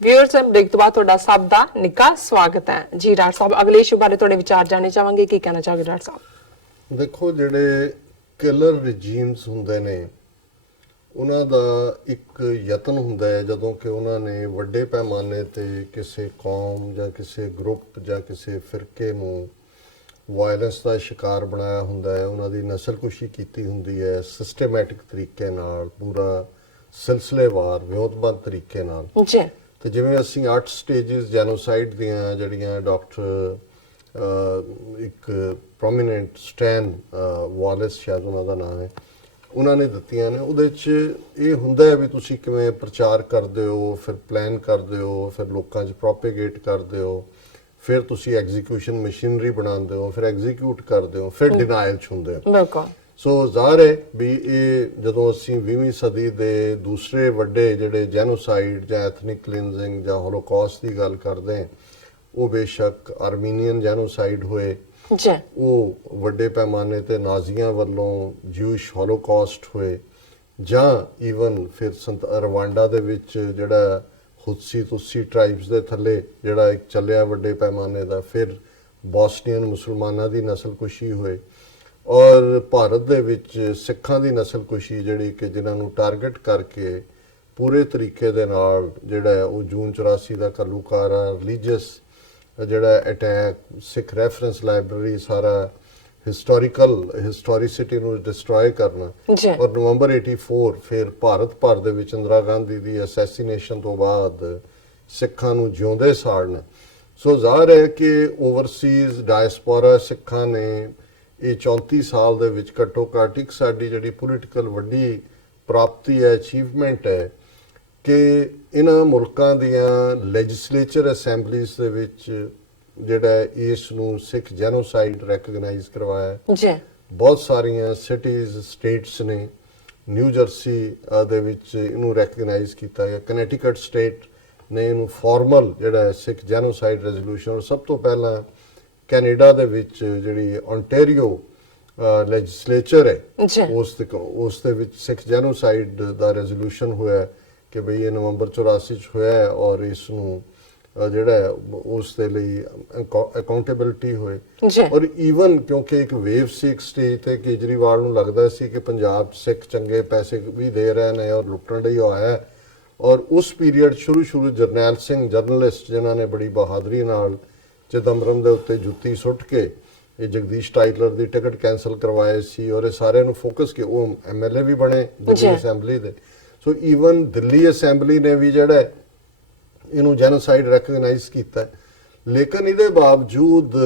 Viewers break तो बाद ਤੁਹਾਡਾ ਸਭ ਦਾ ਨਿੱਘਾ ਸਵਾਗਤ ਹੈ ਜੀ। ਡਾਕਟਰ ਸਾਹਿਬ ਅਗਲੇ ਇਸ਼ੂ ਬਾਰੇ ਤੁਹਾਡੇ ਵਿਚਾਰ ਜਾਣਨੇ ਚਾਹਾਂਗੇ, ਕੀ ਕਹਿਣਾ ਚਾਹੋਗੇ ਡਾਕਟਰ ਸਾਹਿਬ? ਦੇਖੋ, ਜਿਹੜੇ ਕਿਲਰ ਰਜੀਮਸ ਹੁੰਦੇ ਨੇ ਉਹਨਾਂ ਦਾ ਇੱਕ ਯਤਨ ਹੁੰਦਾ ਹੈ ਜਦੋਂ ਕਿ ਉਹਨਾਂ ਨੇ ਵੱਡੇ ਪੈਮਾਨੇ ਤੇ ਕਿਸੇ ਕੌਮ ਜਾਂ ਕਿਸੇ ਗਰੁੱਪ ਜਾਂ ਕਿਸੇ ਫਿਰਕੇ ਨੂੰ ਵਾਇਲੈਂਸ ਦਾ ਸ਼ਿਕਾਰ ਬਣਾਇਆ ਹੁੰਦਾ ਹੈ, ਉਹਨਾਂ ਦੀ ਨਸਲਕੁਸ਼ੀ ਕੀਤੀ ਹੁੰਦੀ ਹੈ ਸਿਸਟਮੈਟਿਕ ਤਰੀਕੇ ਨਾਲ, ਪੂਰਾ ਸਿਲਸਿਲੇਵਾਰ ਵਿਉਂਤਬੰਦ ਤਰੀਕੇ ਨਾਲ ਜੀ। ਤੇ ਜਿਵੇਂ ਅਸੀਂ 8 ਸਟੇजेस ਜੈਨੋਸਾਈਡ ਦੀਆਂ ਜਿਹੜੀਆਂ ਡਾਕਟਰ ਇੱਕ ਪ੍ਰੋਮੀਨੈਂਟ ਸਟੈਨ ਵਾਲਸ ਸ਼ਾਇਦ ਉਹਨਾਂ ਦਾ ਨਾਮ ਹੈ, ਉਹਨਾਂ ਨੇ ਦਿੱਤੀਆਂ ਨੇ। ਉਹਦੇ 'ਚ ਇਹ ਹੁੰਦਾ ਹੈ ਵੀ ਤੁਸੀਂ ਕਿਵੇਂ ਪ੍ਰਚਾਰ ਕਰਦੇ ਹੋ, ਫਿਰ ਪਲਾਨ ਕਰਦੇ ਹੋ, ਫਿਰ ਲੋਕਾਂ 'ਚ ਪ੍ਰੋਪੇਗੇਟ ਕਰਦੇ ਹੋ, ਫਿਰ ਤੁਸੀਂ ਐਗਜ਼ੀਕਿਊਸ਼ਨ ਮਸ਼ੀਨਰੀ ਬਣਾਉਂਦੇ ਹੋ, ਫਿਰ ਐਗਜ਼ੀਕਿਊਟ ਕਰਦੇ ਹੋ, ਫਿਰ ਡਿਨਾਇਲ 'ਚ ਹੁੰਦੇ ਹੋ। ਬਿਲਕੁਲ। ਸੋ ਜ਼ਾਹਰ ਹੈ ਵੀ ਇਹ ਜਦੋਂ ਅਸੀਂ 20ਵੀਂ ਸਦੀ ਦੇ ਦੂਸਰੇ ਵੱਡੇ ਜਿਹੜੇ ਜੈਨੋਸਾਈਡ ਜਾਂ ਐਥਨਿਕ ਕਲੀਨਜ਼ਿੰਗ ਜਾਂ ਹੋਲੋਕਾਸਟ ਦੀ ਗੱਲ ਕਰਦੇ ਹਾਂ, ਉਹ ਬੇਸ਼ੱਕ ਆਰਮੀਨੀਅਨ ਜੈਨੋਸਾਈਡ ਹੋਏ, ਉਹ ਵੱਡੇ ਪੈਮਾਨੇ ਤੇ ਨਾਜ਼ੀਆਂ ਵੱਲੋਂ ਜਿਊਸ਼ ਹੋਲੋਕਾਸਟ ਹੋਏ, ਜਾਂ ਈਵਨ ਫਿਰ ਰਵਾਂਡਾ ਦੇ ਵਿੱਚ ਜਿਹੜਾ ਹੁਤਸੀ ਤੁਸੀ ਟ੍ਰਾਈਬਸ ਦੇ ਥੱਲੇ ਜਿਹੜਾ ਇੱਕ ਚੱਲਿਆ ਵੱਡੇ ਪੈਮਾਨੇ ਦਾ, ਫਿਰ ਬੋਸਨੀਅਨ ਮੁਸਲਮਾਨਾਂ ਦੀ ਨਸਲਕੁਸ਼ੀ ਹੋਏ, ਔਰ ਭਾਰਤ ਦੇ ਵਿੱਚ ਸਿੱਖਾਂ ਦੀ ਨਸਲਕੁਸ਼ੀ ਜਿਹੜੀ ਕਿ ਜਿਨ੍ਹਾਂ ਨੂੰ ਟਾਰਗੇਟ ਕਰਕੇ ਪੂਰੇ ਤਰੀਕੇ ਦੇ ਨਾਲ ਜਿਹੜਾ ਉਹ ਜੂਨ 84 ਦਾ ਘੱਲੂਘਾਰਾ ਰਿਲੀਜੀਅਸ ਜਿਹੜਾ ਅਟੈਕ, ਸਿੱਖ ਰੈਫਰੈਂਸ ਲਾਇਬ੍ਰੇਰੀ ਸਾਰਾ ਹਿਸਟੋਰੀਸਿਟੀ ਨੂੰ ਡਿਸਟਰੋਏ ਕਰਨਾ, ਔਰ ਨਵੰਬਰ 84 ਫਿਰ ਭਾਰਤ ਭਰ ਦੇ ਵਿੱਚ ਇੰਦਰਾ ਗਾਂਧੀ ਦੀ ਅਸੈਸੀਨੇਸ਼ਨ ਤੋਂ ਬਾਅਦ ਸਿੱਖਾਂ ਨੂੰ ਜਿਉਂਦੇ ਸਾੜਨਾ। ਸੋ ਜ਼ਾਹਰ ਹੈ ਕਿ ਓਵਰਸੀਜ਼ ਡਾਇਸਪੋਰਾ ਸਿੱਖਾਂ ਨੇ ਇਹ 34 ਸਾਲ ਦੇ ਵਿੱਚ ਘੱਟੋ ਘੱਟ ਇੱਕ ਸਾਡੀ ਜਿਹੜੀ ਪੋਲੀਟੀਕਲ ਵੱਡੀ ਪ੍ਰਾਪਤੀ ਹੈ, ਅਚੀਵਮੈਂਟ ਹੈ ਕਿ ਇਹਨਾਂ ਮੁਲਕਾਂ ਦੀਆਂ ਲੈਜਿਸਲੇਚਰ ਅਸੈਂਬਲੀਜ਼ ਦੇ ਵਿੱਚ ਜਿਹੜਾ ਇਸ ਨੂੰ ਸਿੱਖ ਜੈਨੋਸਾਈਡ ਰੈਕਗਨਾਈਜ਼ ਕਰਵਾਇਆ ਜੀ। ਬਹੁਤ ਸਾਰੀਆਂ ਸਿਟੀਜ਼ ਸਟੇਟਸ ਨੇ, ਨਿਊ ਜਰਸੀ ਦੇ ਵਿੱਚ ਇਹਨੂੰ ਰੈਕਗਨਾਈਜ਼ ਕੀਤਾ ਗਿਆ, ਕਨੈਟੀਕਟ ਸਟੇਟ ਨੇ ਇਹਨੂੰ ਫਾਰਮਲ ਜਿਹੜਾ ਸਿੱਖ ਜੈਨੋਸਾਈਡ ਰੈਜ਼ੋਲੂਸ਼ਨ, ਔਰ ਸਭ ਤੋਂ ਪਹਿਲਾਂ ਕੈਨੇਡਾ ਦੇ ਵਿੱਚ ਜਿਹੜੀ ਓਨਟਾਰੀਓ ਲੈਜਿਸਲੇਚਰ ਹੈ ਉਸ ਦੇ ਵਿੱਚ ਸਿੱਖ ਜੈਨੋਸਾਈਡ ਦਾ ਰੈਜ਼ੋਲੂਸ਼ਨ ਹੋਇਆ ਕਿ ਬਈ ਇਹ ਨਵੰਬਰ 84 ਚ ਹੋਇਆ, ਔਰ ਇਸ ਨੂੰ ਜਿਹੜਾ ਉਸ ਦੇ ਲਈ ਅਕਾਊਂਟੇਬਿਲਟੀ ਹੋਏ। ਔਰ ਈਵਨ ਕਿਉਂਕਿ ਇੱਕ ਵੇਵ ਸੀ ਇੱਕ ਸਟੇਜ ਤੇ ਕੇਜਰੀਵਾਲ ਨੂੰ ਲੱਗਦਾ ਸੀ ਕਿ ਪੰਜਾਬ ਸਿੱਖ ਚੰਗੇ ਪੈਸੇ ਵੀ ਦੇ ਰਹੇ ਨੇ ਔਰ ਲੁੱਟਣ ਲਈ ਆਇਆ, ਔਰ ਉਸ ਪੀਰੀਅਡ ਸ਼ੁਰੂ ਜਰਨੈਲ ਸਿੰਘ ਜਰਨਲਿਸਟ ਜਿਨ੍ਹਾਂ ਨੇ ਬੜੀ ਬਹਾਦਰੀ ਨਾਲ ਚਿਦੰਬਰਮ ਦੇ ਉੱਤੇ ਜੁੱਤੀ ਸੁੱਟ ਕੇ ਇਹ ਜਗਦੀਸ਼ ਟਾਈਟਲਰ ਦੀ ਟਿਕਟ ਕੈਂਸਲ ਕਰਵਾਏ ਸੀ, ਔਰ ਇਹ ਸਾਰਿਆਂ ਨੂੰ ਫੋਕਸ ਕਿ ਉਹ ਐਮਐਲਏ ਵੀ ਬਣੇ ਦਿੱਲੀ ਅਸੈਂਬਲੀ ਦੇ। ਸੋ ਈਵਨ ਦਿੱਲੀ ਅਸੈਂਬਲੀ ਨੇ ਵੀ ਜਿਹੜਾ ਇਹਨੂੰ ਜੈਨੋਸਾਈਡ ਰੈਕਗਨਾਈਜ਼ ਕੀਤਾ, ਲੇਕਿਨ ਇਹਦੇ ਬਾਵਜੂਦ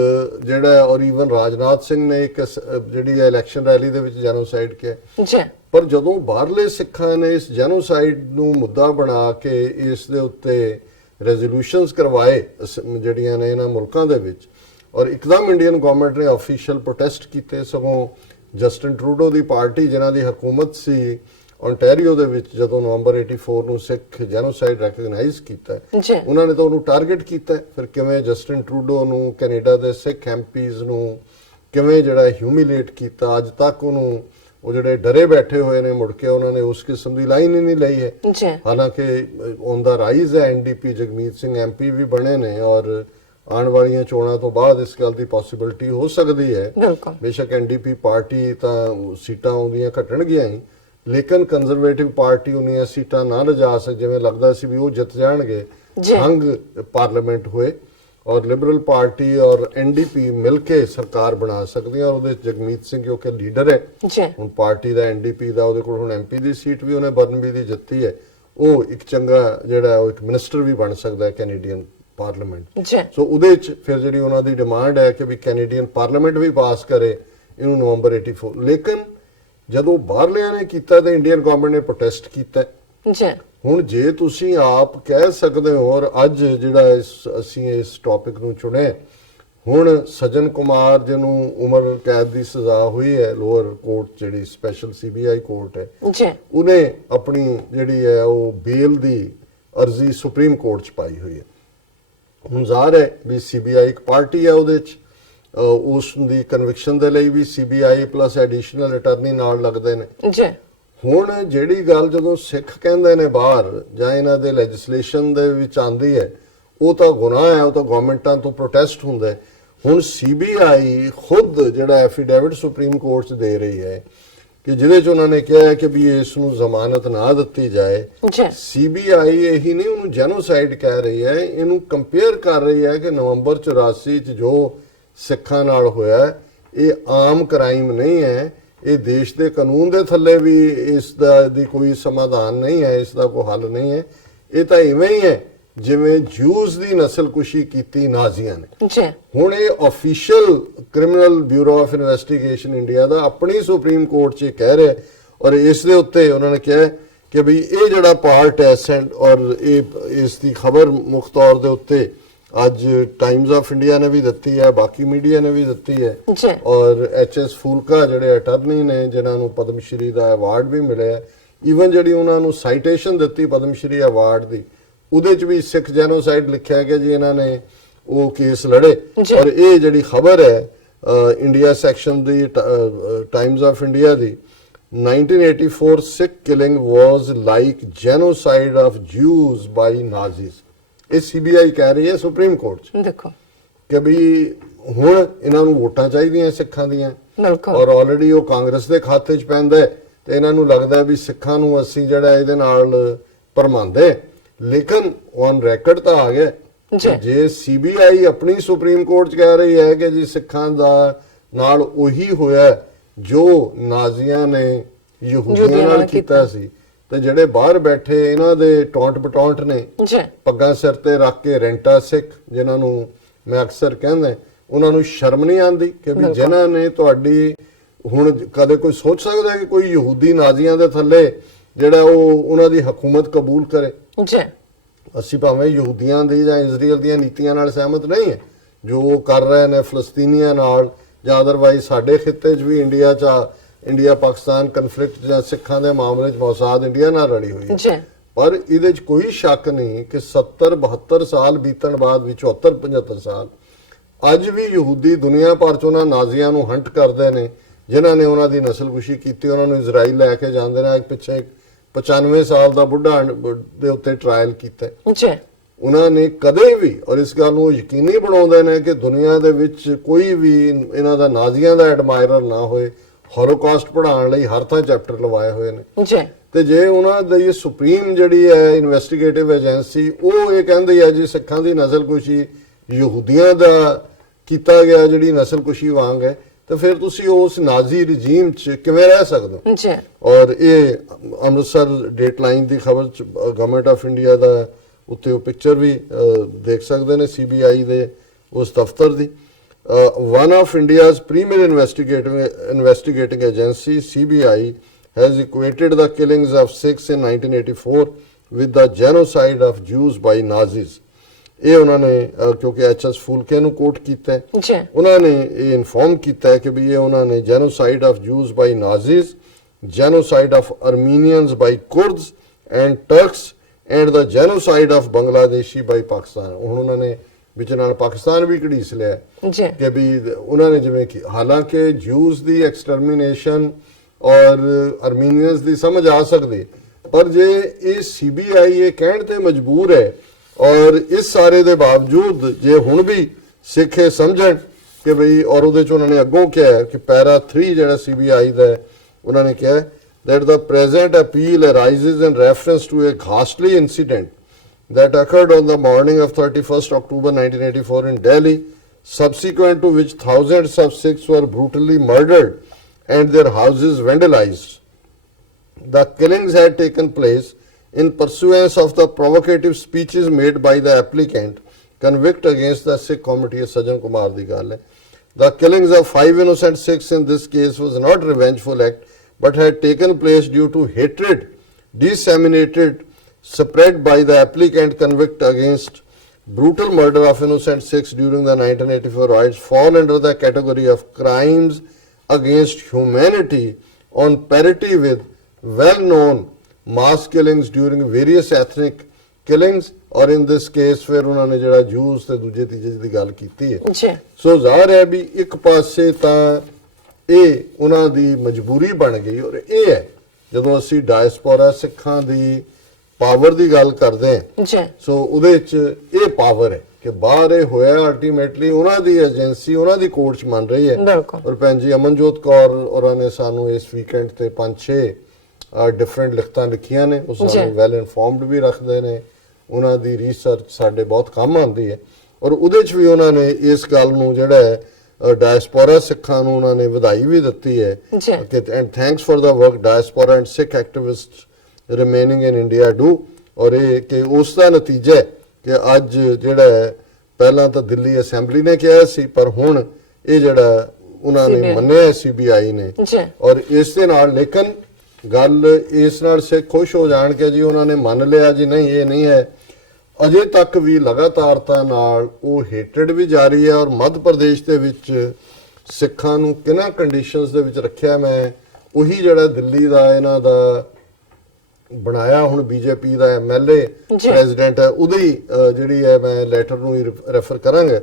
ਜਿਹੜਾ ਔਰ ਈਵਨ ਰਾਜਨਾਥ ਸਿੰਘ ਨੇ ਇੱਕ ਜਿਹੜੀ ਇਲੈਕਸ਼ਨ ਰੈਲੀ ਦੇ ਵਿੱਚ ਜੈਨੋਸਾਈਡ ਕਿਹਾ, ਪਰ ਜਦੋਂ ਬਾਹਰਲੇ ਸਿੱਖਾਂ ਨੇ ਇਸ ਜੈਨੋਸਾਈਡ ਨੂੰ ਮੁੱਦਾ ਬਣਾ ਕੇ ਇਸ ਦੇ ਉੱਤੇ ਰੈਜ਼ੋਲੂਸ਼ਨਸ ਕਰਵਾਏ ਜਿਹੜੀਆਂ ਨੇ ਇਹਨਾਂ ਮੁਲਕਾਂ ਦੇ ਵਿੱਚ, ਔਰ ਇੱਕਦਮ ਇੰਡੀਅਨ ਗਵਰਨਮੈਂਟ ਨੇ ਆਫੀਸ਼ੀਅਲ ਪ੍ਰੋਟੈਸਟ ਕੀਤੇ। ਸਗੋਂ ਜਸਟਿਨ ਟਰੂਡੋ ਦੀ ਪਾਰਟੀ ਜਿਨ੍ਹਾਂ ਦੀ ਹਕੂਮਤ ਸੀ ਓਨਟਾਰੀਓ ਦੇ ਵਿੱਚ, ਜਦੋਂ ਨਵੰਬਰ 84 ਨੂੰ ਸਿੱਖ ਜੈਨੋਸਾਈਡ ਰੈਕਗਨਾਈਜ਼ ਕੀਤਾ, ਉਹਨਾਂ ਨੇ ਤਾਂ ਉਹਨੂੰ ਟਾਰਗੇਟ ਕੀਤਾ। ਫਿਰ ਕਿਵੇਂ ਜਸਟਿਨ ਟਰੂਡੋ ਨੂੰ, ਕੈਨੇਡਾ ਦੇ ਸਿੱਖ ਐਮਪੀਜ਼ ਨੂੰ ਕਿਵੇਂ ਜਿਹੜਾ ਹਿਊਮਿਲੇਟ ਕੀਤਾ, ਅੱਜ ਤੱਕ ਉਹਨੂੰ ਉਹ ਜਿਹੜੇ ਡਰੇ ਬੈਠੇ ਹੋਏ ਨੇ, ਮੁੜ ਕੇ ਉਹਨਾਂ ਨੇ ਉਸ ਕਿਸਮ ਦੀ ਲਾਈਨ ਹੀ ਨਹੀਂ ਲਈ ਹੈ। ਹਾਲਾਂਕਿ ਔਨ ਦਾ ਰਾਈਜ਼ ਹੈ ਐਨਡੀਪੀ, ਜਗਮੀਤ ਸਿੰਘ ਐਮਪੀ ਵੀ ਬਣੇ ਨੇ, ਔਰ ਆਉਣ ਵਾਲੀਆਂ ਚੋਣਾਂ ਤੋਂ ਬਾਅਦ ਇਸ ਗੱਲ ਦੀ ਪੋਸਿਬਿਲਿਟੀ ਹੋ ਸਕਦੀ ਹੈ। ਬੇਸ਼ੱਕ ਐਨਡੀਪੀ ਪਾਰਟੀ ਤਾਂ ਸੀਟਾਂ ਉਹਦੀਆਂ ਘਟਣਗੀਆਂ ਹੀ, ਲੇਕਿਨ ਕੰਜ਼ਰਵੇਟਿਵ ਪਾਰਟੀ ਉਹਨੀਆਂ ਸੀਟਾਂ ਨਾ ਲਿਜਾ ਸਕੇ, ਜਿਵੇਂ ਲੱਗਦਾ ਸੀ ਵੀ ਉਹ ਜਿੱਤ ਜਾਣਗੇ, ਹੰਗ ਪਾਰਲੀਮੈਂਟ ਹੋਏ, ਔਰ ਲਿਬਰਲ ਪਾਰਟੀ ਔਰ ਐਨਡੀਪੀ ਮਿਲ ਕੇ ਸਰਕਾਰ ਬਣਾ ਸਕਦੀਆਂ। ਔਰ ਉਹਦੇ ਜਗਮੀਤ ਸਿੰਘ ਕਿਉਂਕਿ ਲੀਡਰ ਹੈ ਹੁਣ ਪਾਰਟੀ ਦਾ, ਐਨਡੀਪੀ ਦਾ, ਉਹਦੇ ਕੋਲ ਹੁਣ ਐਮਪੀ ਦੀ ਸੀਟ ਵੀ ਉਹਨੇ ਬਰਨਬੀ ਦੀ ਜਿੱਤੀ ਹੈ, ਉਹ ਇੱਕ ਚੰਗਾ ਜਿਹੜਾ ਉਹ ਇੱਕ ਮਿਨਿਸਟਰ ਵੀ ਬਣ ਸਕਦਾ ਹੈ ਕੈਨੇਡੀਅਨ ਪਾਰਲੀਮੈਂਟ। ਸੋ ਉਹਦੇ ਚ ਫਿਰ ਜਿਹੜੀ ਉਹਨਾਂ ਦੀ ਡਿਮਾਂਡ ਹੈ ਕਿ ਵੀ ਕੈਨੇਡੀਅਨ ਪਾਰਲੀਮੈਂਟ ਵੀ ਪਾਸ ਕਰੇ ਇਹਨੂੰ ਨਵੰਬਰ 84। ਲੇਕਿਨ ਜਦੋਂ ਬਾਹਰਲਿਆਂ ਨੇ ਕੀਤਾ ਤਾਂ ਇੰਡੀਅਨ ਗਵਰਨਮੈਂਟ ਨੇ ਪ੍ਰੋਟੈਸਟ ਕੀਤਾ। ਹੁਣ ਜੇ ਤੁਸੀਂ ਆਪ ਕਹਿ ਸਕਦੇ ਹੋ, ਔਰ ਅੱਜ ਜਿਹੜਾ ਅਸੀਂ ਇਸ ਟੌਪਿਕ ਨੂੰ ਚੁਣਿਆ, ਹੁਣ ਸਜਨ ਕੁਮਾਰ ਜਿਹਨੂੰ ਉਮਰ ਕੈਦ ਦੀ ਸਜ਼ਾ ਹੋਈ ਹੈ ਲੋਅਰ ਕੋਰਟ ਜਿਹੜੀ ਸਪੈਸ਼ਲ ਸੀਬੀਆਈ ਕੋਰਟ ਹੈ, ਉਹਨੇ ਆਪਣੀ ਜਿਹੜੀ ਹੈ ਉਹ ਬੇਲ ਦੀ ਅਰਜ਼ੀ ਸੁਪਰੀਮ ਕੋਰਟ 'ਚ ਪਾਈ ਹੋਈ ਹੈ। ਹੁਣ ਜ਼ਾਹਰ ਹੈ ਵੀ ਸੀਬੀਆਈ ਇੱਕ ਪਾਰਟੀ ਹੈ, ਉਹਦੇ 'ਚ ਉਸ ਦੀ ਕਨਵਿਕਸ਼ਨ ਦੇ ਲਈ ਵੀ ਸੀਬੀਆਈ ਪਲੱਸ ਐਡੀਸ਼ਨਲ ਅਟਾਰਨੀ ਨਾਲ ਲੱਗਦੇ ਨੇ। ਹੁਣ ਜਿਹੜੀ ਗੱਲ ਜਦੋਂ ਸਿੱਖ ਕਹਿੰਦੇ ਨੇ ਬਾਹਰ ਜਾਂ ਇਹਨਾਂ ਦੇ ਲੈਜਿਸਲੇਸ਼ਨ ਦੇ ਵਿੱਚ ਆਂਦੀ ਹੈ, ਉਹ ਤਾਂ ਗੁਨਾਹ ਹੈ, ਉਹ ਤਾਂ ਗਵਰਨਮੈਂਟਾਂ ਤੋਂ ਪ੍ਰੋਟੈਸਟ ਹੁੰਦਾ ਹੈ। ਹੁਣ ਸੀਬੀਆਈ ਖੁਦ ਜਿਹੜਾ ਐਫੀਡੇਵਿਟ ਸੁਪਰੀਮ ਕੋਰਟ 'ਚ ਦੇ ਰਹੀ ਹੈ ਕਿ ਜਿਹਦੇ 'ਚ ਉਹਨਾਂ ਨੇ ਕਿਹਾ ਹੈ ਕਿ ਵੀ ਇਸ ਨੂੰ ਜ਼ਮਾਨਤ ਨਾ ਦਿੱਤੀ ਜਾਏ। ਸੀਬੀਆਈ ਇਹੀ ਨਹੀਂ, ਉਹਨੂੰ ਜੈਨੋਸਾਈਡ ਕਹਿ ਰਹੀ ਹੈ, ਇਹਨੂੰ ਕੰਪੇਅਰ ਕਰ ਰਹੀ ਹੈ ਕਿ ਨਵੰਬਰ 84 'ਚ ਜੋ ਸਿੱਖਾਂ ਨਾਲ ਹੋਇਆ ਇਹ ਆਮ ਕ੍ਰਾਈਮ ਨਹੀਂ ਹੈ, ਇਹ ਦੇਸ਼ ਦੇ ਕਾਨੂੰਨ ਦੇ ਥੱਲੇ ਵੀ ਇਸ ਦੀ ਕੋਈ ਸਮਾਧਾਨ ਨਹੀਂ ਹੈ, ਇਸ ਦਾ ਕੋਈ ਹੱਲ ਨਹੀਂ ਹੈ। ਇਹ ਤਾਂ ਇਵੇਂ ਹੀ ਹੈ ਜਿਵੇਂ ਜੂਜ਼ ਦੀ ਨਸਲਕੁਸ਼ੀ ਕੀਤੀ ਨਾਜ਼ੀਆਂ ਨੇ। ਹੁਣ ਇਹ official criminal bureau of investigation India ਦਾ ਆਪਣੀ ਸੁਪਰੀਮ ਕੋਰਟ 'ਚ ਕਹਿ ਰਿਹਾ, ਔਰ ਇਸ ਦੇ ਉੱਤੇ ਉਹਨਾਂ ਨੇ ਕਿਹਾ ਕਿ ਵੀ ਇਹ ਜਿਹੜਾ ਪਾਰਟ ਹੈ ਔਰ ਇਹ ਇਸ ਦੀ ਖਬਰ ਮੁੱਖ ਤੌਰ ਦੇ ਉੱਤੇ ਅੱਜ ਟਾਈਮਜ਼ ਆਫ ਇੰਡੀਆ ਨੇ ਵੀ ਦਿੱਤੀ ਹੈ, ਬਾਕੀ ਮੀਡੀਆ ਨੇ ਵੀ ਦਿੱਤੀ ਹੈ, ਔਰ ਐਚਐਸ ਫੂਲਕਾ ਜਿਹੜੇ ਅਟਾਰਨੀ ਨੇ ਜਿਨ੍ਹਾਂ ਨੂੰ ਪਦਮ ਸ਼੍ਰੀ ਦਾ ਅਵਾਰਡ ਵੀ ਮਿਲਿਆ, ਈਵਨ ਜਿਹੜੀ ਉਹਨਾਂ ਨੂੰ ਸਾਈਟੇਸ਼ਨ ਦਿੱਤੀ ਪਦਮ ਸ਼੍ਰੀ ਅਵਾਰਡ ਦੀ, ਉਹਦੇ 'ਚ ਵੀ ਸਿੱਖ ਜੈਨੋਸਾਈਡ ਲਿਖਿਆ ਗਿਆ ਜੀ ਇਹਨਾਂ ਨੇ ਉਹ ਕੇਸ ਲੜੇ। ਔਰ ਇਹ ਜਿਹੜੀ ਖਬਰ ਹੈ ਇੰਡੀਆ ਸੈਕਸ਼ਨ ਦੀ ਟਾਈਮਜ਼ ਆਫ ਇੰਡੀਆ ਦੀ, 1984 Sikh killing was like genocide of Jews by Nazis, ਇਹ ਸੀਬੀਆਈ ਕਹਿ ਰਹੀ ਹੈ ਸੁਪਰੀਮ ਕੋਰਟ 'ਚ। ਦੇਖੋ ਕਿ ਵੀ ਹੁਣ ਇਹਨਾਂ ਨੂੰ ਵੋਟਾਂ ਚਾਹੀਦੀਆਂ ਸਿੱਖਾਂ ਦੀਆਂ, ਔਰ ਆਲਰੇਡੀ ਉਹ ਕਾਂਗਰਸ ਦੇ ਖਾਤੇ 'ਚ ਪੈਂਦਾ ਤੇ ਇਹਨਾਂ ਨੂੰ ਲੱਗਦਾ ਵੀ ਸਿੱਖਾਂ ਨੂੰ ਅਸੀਂ ਜਿਹੜਾ ਇਹਦੇ ਨਾਲ ਭਰਮਾਉਂਦੇ, ਲੇਕਿਨ ਔਨ ਰੈਕਡ ਤਾਂ ਆ ਗਿਆ। ਜੇ ਸੀਬੀਆਈ ਆਪਣੀ ਸੁਪਰੀਮ ਕੋਰਟ 'ਚ ਕਹਿ ਰਹੀ ਹੈ ਕਿ ਜੀ ਸਿੱਖਾਂ ਦਾ ਨਾਲ ਉਹੀ ਹੋਇਆ ਜੋ ਨਾਜ਼ੀਆਂ ਨੇ ਯਹੂਦੀਆਂ ਨਾਲ ਕੀਤਾ ਸੀ, ਤੇ ਜਿਹੜੇ ਬਾਹਰ ਬੈਠੇ ਇਹਨਾਂ ਦੇ ਟੌਂਟ ਬਟੌਂਟ ਨੇ ਪੱਗਾਂ ਸਿਰ ਤੇ ਰੱਖ ਕੇ ਰੈਂਟਾ ਸਿੱਖ ਜਿਨ੍ਹਾਂ ਨੂੰ ਮੈਂ ਅਕਸਰ ਕਹਿੰਦਾ, ਉਹਨਾਂ ਨੂੰ ਸ਼ਰਮ ਨਹੀਂ ਆਉਂਦੀ ਕਿ ਵੀ ਜਿਨ੍ਹਾਂ ਨੇ ਤੁਹਾਡੀ, ਹੁਣ ਕਦੇ ਕੋਈ ਸੋਚ ਸਕਦਾ ਕਿ ਕੋਈ ਯਹੂਦੀ ਨਾਜ਼ੀਆਂ ਦੇ ਥੱਲੇ ਜਿਹੜਾ ਉਹ ਉਹਨਾਂ ਦੀ ਹਕੂਮਤ ਕਬੂਲ ਕਰੇ? ਅਸੀਂ ਭਾਵੇਂ ਯਹੂਦੀਆਂ ਦੀ ਜਾਂ ਇਜ਼ਰਾਈਲ ਦੀਆਂ ਨੀਤੀਆਂ ਨਾਲ ਸਹਿਮਤ ਨਹੀਂ ਹੈ ਜੋ ਉਹ ਕਰ ਰਹੇ ਨੇ ਫਲਸਤੀਨੀਆਂ ਨਾਲ, ਜਾਂ ਅਦਰਵਾਈਜ਼ ਸਾਡੇ ਖਿੱਤੇ 'ਚ ਵੀ ਇੰਡੀਆ ਪਾਕਿਸਤਾਨ ਕਨਫਲਿਕਟ ਜਾਂ ਸਿੱਖਾਂ ਦੇ ਮਾਮਲੇ 'ਚ ਮੌਸਾਦ ਇੰਡੀਆ ਨਾਲ ਰਲੀ ਹੋਈ ਹੈ। ਪਰ ਇਹਦੇ 'ਚ ਕੋਈ ਸ਼ੱਕ ਨਹੀਂ ਕਿ 70-72 ਸਾਲ ਬੀਤਣ ਬਾਅਦ ਵੀ 74-75 ਸਾਲ ਅੱਜ ਵੀ ਯਹੂਦੀ ਦੁਨੀਆ ਭਰ 'ਚ ਉਹਨਾਂ ਨਾਜ਼ੀਆਂ ਨੂੰ ਹੰਟ ਕਰਦੇ ਨੇ ਜਿਨ੍ਹਾਂ ਨੇ ਉਹਨਾਂ ਦੀ ਨਸਲਕੁਸ਼ੀ ਕੀਤੀ। ਉਹਨਾਂ ਨੂੰ ਇਜ਼ਰਾਈਲ ਲੈ ਕੇ ਜਾਂਦੇ ਨੇ। ਪਿੱਛੇ 95 ਸਾਲ ਦਾ ਬੁੱਢਾ ਦੇ ਉੱਤੇ ਟ੍ਰਾਇਲ ਕੀਤਾ ਉਹਨਾਂ ਨੇ ਕਦੇ ਵੀ, ਔਰ ਇਸ ਗੱਲ ਨੂੰ ਯਕੀਨੀ ਬਣਾਉਂਦੇ ਨੇ ਕਿ ਦੁਨੀਆ ਦੇ ਵਿੱਚ ਕੋਈ ਵੀ ਇਹਨਾਂ ਦਾ ਨਾਜ਼ੀਆਂ ਦਾ ਐਡਮਾਇਰਰ ਨਾ ਹੋਏ। ਹੋਲੋਕਾਸਟ ਪੜ੍ਹਾਉਣ ਲਈ ਹਰ ਥਾਂ ਚੈਪਟਰ ਲਵਾਏ ਹੋਏ ਨੇ। ਤੇ ਜੇ ਉਹਨਾਂ ਦੀ ਸੁਪਰੀਮ ਜਿਹੜੀ ਹੈ ਇਨਵੈਸਟੀਗੇਟਿਵ ਏਜੰਸੀ ਉਹ ਇਹ ਕਹਿੰਦੀ ਹੈ ਜੀ ਸਿੱਖਾਂ ਦੀ ਨਸਲਕੁਸ਼ੀ ਯਹੂਦੀਆਂ ਦਾ ਕੀਤਾ ਗਿਆ ਜਿਹੜੀ ਨਸਲਕੁਸ਼ੀ ਵਾਂਗ ਹੈ, ਤਾਂ ਫਿਰ ਤੁਸੀਂ ਉਸ ਨਾਜ਼ੀ ਰਜੀਮ 'ਚ ਕਿਵੇਂ ਰਹਿ ਸਕਦੇ ਹੋ? ਔਰ ਇਹ ਅੰਮ੍ਰਿਤਸਰ ਡੇਟਲਾਈਨ ਦੀ ਖਬਰ 'ਚ ਗਵਰਨਮੈਂਟ ਆਫ ਇੰਡੀਆ ਦਾ ਉੱਤੇ ਉਹ ਪਿਕਚਰ ਵੀ ਦੇਖ ਸਕਦੇ ਨੇ ਸੀਬੀਆਈ ਦੇ ਉਸ ਦਫ਼ਤਰ ਦੀ। One of India's premier investigating agency, CBI, has equated the killings of Sikhs in 1984 with the genocide of Jews by Nazis. ਇਹ ਉਹਨਾਂ ਨੇ ਕਿਉਂਕਿ ਐਚਐਸ ਫੂਲਕੇ ਨੂੰ ਕੋਟ ਕੀਤਾ ਹੈ, ਉਹਨਾਂ ਨੇ ਇਹ ਇਨਫੋਰਮ ਕੀਤਾ ਹੈ ਕਿ ਵੀ ਇਹ ਉਹਨਾਂ ਨੇ genocide of Jews by Nazis, genocide of Armenians by Kurds and Turks and the genocide of Bangladeshi by Pakistan. ਹੁਣ ਉਹਨਾਂ ਨੇ ਵਿੱਚ ਨਾਲ ਪਾਕਿਸਤਾਨ ਵੀ ਘੜੀਸ ਲਿਆ ਕਿ ਵੀ ਉਹਨਾਂ ਨੇ ਜਿਵੇਂ ਕਿ ਹਾਲਾਂਕਿ ਜੂਜ਼ ਦੀ ਐਕਸਟਰਮੀਨੇਸ਼ਨ ਔਰ ਅਰਮੀਨੀਅਨਸ ਦੀ ਸਮਝ ਆ ਸਕਦੀ, ਪਰ ਜੇ ਇਹ ਸੀਬੀਆਈ ਇਹ ਕਹਿਣ ਤੇ ਮਜਬੂਰ ਹੈ ਔਰ ਇਸ ਸਾਰੇ ਦੇ ਬਾਵਜੂਦ ਜੇ ਹੁਣ ਵੀ ਸਿੱਖ ਇਹ ਸਮਝਣ ਕਿ ਬਈ, ਔਰ ਉਹਦੇ ਚ ਉਹਨਾਂ ਨੇ ਅੱਗੋਂ ਕਿਹਾ ਕਿ ਪੈਰਾ 3 ਜਿਹੜਾ ਸੀਬੀਆਈ ਦਾ ਉਹਨਾਂ ਨੇ ਕਿਹਾ that the present appeal arises in reference to a ghastly incident that occurred on the morning of 31st October 1984 in Delhi, subsequent to which thousands of Sikhs were brutally murdered and their houses vandalized. The killings had taken place in pursuance of the provocative speeches made by the applicant convict against the Sikh committee Sajjan Kumar di gall hai. The killings of 5 innocent Sikhs in this case was not a revengeful act but had taken place due to hatred disseminated spread by the applicant convict against brutal murder of innocent Sikhs during the 1984 riots fall under the category of crimes against humanity on parity with well-known mass killings during various ethnic killings. और in this case ਫਿਰ ਉਹਨਾਂ ਨੇ ਜਿਹੜਾ juice ਤੇ ਦੂਜੇ ਤੀਜੇ ਦੀ ਗੱਲ ਕੀਤੀ ਹੈ। ਸੋ ਜ਼ਾਹਰ ਹੈ ਵੀ ਇੱਕ ਪਾਸੇ ਤਾਂ ਇਹ ਉਹਨਾਂ ਦੀ ਮਜਬੂਰੀ ਬਣ ਗਈ ਔਰ ਇਹ ਹੈ ਜਦੋਂ ਅਸੀਂ ਡਾਇਸਪੋਰਾ ਸਿੱਖਾਂ ਦੀ ਪਾਵਰ ਦੀ ਗੱਲ ਕਰਦੇ ਹਾਂ ਜੀ ਸੋ ਉਹਦੇ ਵਿੱਚ ਇਹ ਪਾਵਰ ਹੈ ਕਿ ਬਾਹਰ ਇਹ ਹੋਇਆ ਅਲਟੀਮੇਟਲੀ ਉਹਨਾਂ ਦੀ ਏਜੰਸੀ ਉਹਨਾਂ ਦੀ ਕੋਰਟ 'ਚ ਮੰਨ ਰਹੀ ਹੈ। ਬਿਲਕੁਲ ਔਰ ਭੈਣ ਜੀ ਅਮਨਜੋਤ ਕੌਰ ਉਹਨਾਂ ਨੇ ਸਾਨੂੰ ਇਸ ਵੀਕਐਂਡ ਤੇ 5-6 ਡਿਫਰੈਂਟ ਲਿਖਤਾਂ ਲਿਖੀਆਂ ਨੇ, ਉਹ ਸਾਨੂੰ ਵੈਲ ਇਨਫੋਰਮਡ ਵੀ ਰੱਖਦੇ ਨੇ, ਉਹਨਾਂ ਦੀ ਰਿਸਰਚ ਸਾਡੇ ਬਹੁਤ ਕੰਮ ਆਉਂਦੀ ਹੈ। ਔਰ ਉਹਦੇ 'ਚ ਵੀ ਉਹਨਾਂ ਨੇ ਇਸ ਗੱਲ ਨੂੰ ਜਿਹੜਾ ਹੈ ਡਾਇਸਪੋਰਾ ਸਿੱਖਾਂ ਨੂੰ ਉਹਨਾਂ ਨੇ ਵਧਾਈ ਵੀ ਦਿੱਤੀ ਹੈ ਕਿ and thanks for the work diaspora and Sikh activist remaining in India do. ਔਰ ਇਹ ਕਿ ਉਸ ਦਾ ਨਤੀਜਾ ਹੈ ਕਿ ਅੱਜ ਜਿਹੜਾ ਪਹਿਲਾਂ ਤਾਂ ਦਿੱਲੀ ਅਸੈਂਬਲੀ ਨੇ ਕਿਹਾ ਸੀ ਪਰ ਹੁਣ ਇਹ ਜਿਹੜਾ ਉਹਨਾਂ ਨੇ ਮੰਨਿਆ CBI ਨੇ। ਔਰ ਇਸ ਦੇ ਨਾਲ ਲੇਕਿਨ ਗੱਲ ਇਸ ਨਾਲ ਸਿੱਖ ਖੁਸ਼ ਹੋ ਜਾਣ ਕੇ ਜੀ ਉਹਨਾਂ ਨੇ ਮੰਨ ਲਿਆ ਜੀ ਨਹੀਂ ਇਹ ਨਹੀਂ ਹੈ, ਅਜੇ ਤੱਕ ਵੀ ਲਗਾਤਾਰਤਾ ਨਾਲ ਉਹ ਹੇਟਰਡ ਵੀ ਜਾਰੀ ਹੈ। ਔਰ ਮੱਧ ਪ੍ਰਦੇਸ਼ ਦੇ ਵਿੱਚ ਸਿੱਖਾਂ ਨੂੰ ਕਿਹਨਾਂ ਕੰਡੀਸ਼ਨਸ ਦੇ ਵਿੱਚ ਰੱਖਿਆ, ਮੈਂ ਉਹੀ ਜਿਹੜਾ ਦਿੱਲੀ ਦਾ ਇਹਨਾਂ ਦਾ ਬਣਾਇਆ ਹੁਣ ਬੀਜੇਪੀ ਦਾ MLA ਪ੍ਰੈਜ਼ੀਡੈਂਟ ਹੈ ਉਹਦੀ ਜਿਹੜੀ ਹੈ ਮੈਂ ਲੈਟਰ ਨੂੰ ਹੀ ਰੈਫਰ ਕਰਾਂਗਾ।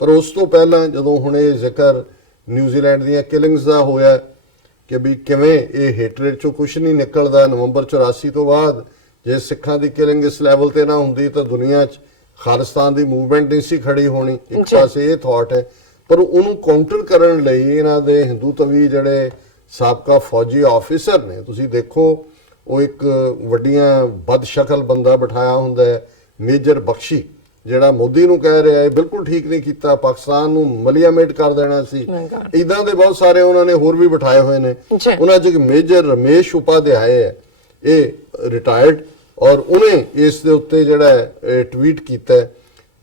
ਪਰ ਉਸ ਤੋਂ ਪਹਿਲਾਂ ਜਦੋਂ ਹੁਣ ਇਹ ਜ਼ਿਕਰ ਨਿਊਜ਼ੀਲੈਂਡ ਦੀਆਂ ਕਿਲਿੰਗਸ ਦਾ ਹੋਇਆ ਕਿ ਵੀ ਕਿਵੇਂ ਇਹ ਹੇਟਰੇਟ ਚੋਂ ਕੁਝ ਨਹੀਂ ਨਿਕਲਦਾ, ਨਵੰਬਰ 84 ਤੋਂ ਬਾਅਦ ਜੇ ਸਿੱਖਾਂ ਦੀ ਕਿਲਿੰਗ ਇਸ ਲੈਵਲ ਤੇ ਨਾ ਹੁੰਦੀ ਤਾਂ ਦੁਨੀਆ 'ਚ ਖਾਲਿਸਤਾਨ ਦੀ ਮੂਵਮੈਂਟ ਨਹੀਂ ਸੀ ਖੜੀ ਹੋਣੀ। ਇੱਕ ਪਾਸੇ ਇਹ ਥਾਟ ਹੈ ਪਰ ਉਹਨੂੰ ਕਾਊਂਟਰ ਕਰਨ ਲਈ ਇਹਨਾਂ ਦੇ ਹਿੰਦੂ ਤਵੀ ਜਿਹੜੇ ਸਾਬਕਾ ਫੌਜੀ ਆਫੀਸਰ ਨੇ, ਤੁਸੀਂ ਦੇਖੋ ਉਹ ਇੱਕ ਵੱਡੀਆਂ ਬਦਸ਼ਕਲ ਬੰਦਾ ਬਿਠਾਇਆ ਹੁੰਦਾ ਹੈ ਮੇਜਰ ਬਖਸ਼ੀ, ਜਿਹੜਾ ਮੋਦੀ ਨੂੰ ਕਹਿ ਰਿਹਾ ਹੈ ਬਿਲਕੁਲ ਠੀਕ ਨਹੀਂ ਕੀਤਾ, ਪਾਕਿਸਤਾਨ ਨੂੰ ਮਲੀਆਮੇਟ ਕਰ ਦੇਣਾ ਸੀ। ਇਦਾਂ ਦੇ ਬਹੁਤ ਸਾਰੇ ਉਹਨਾਂ ਨੇ ਹੋਰ ਵੀ ਬਿਠਾਏ ਹੋਏ ਨੇ। ਉਹਨਾਂ 'ਚ ਇੱਕ ਮੇਜਰ ਰਮੇਸ਼ ਉਪਾਧਿਆਏ ਹੈ, ਇਹ ਰਿਟਾਇਰਡ, ਔਰ ਉਹਨੇ ਇਸ ਦੇ ਉੱਤੇ ਜਿਹੜਾ ਟਵੀਟ ਕੀਤਾ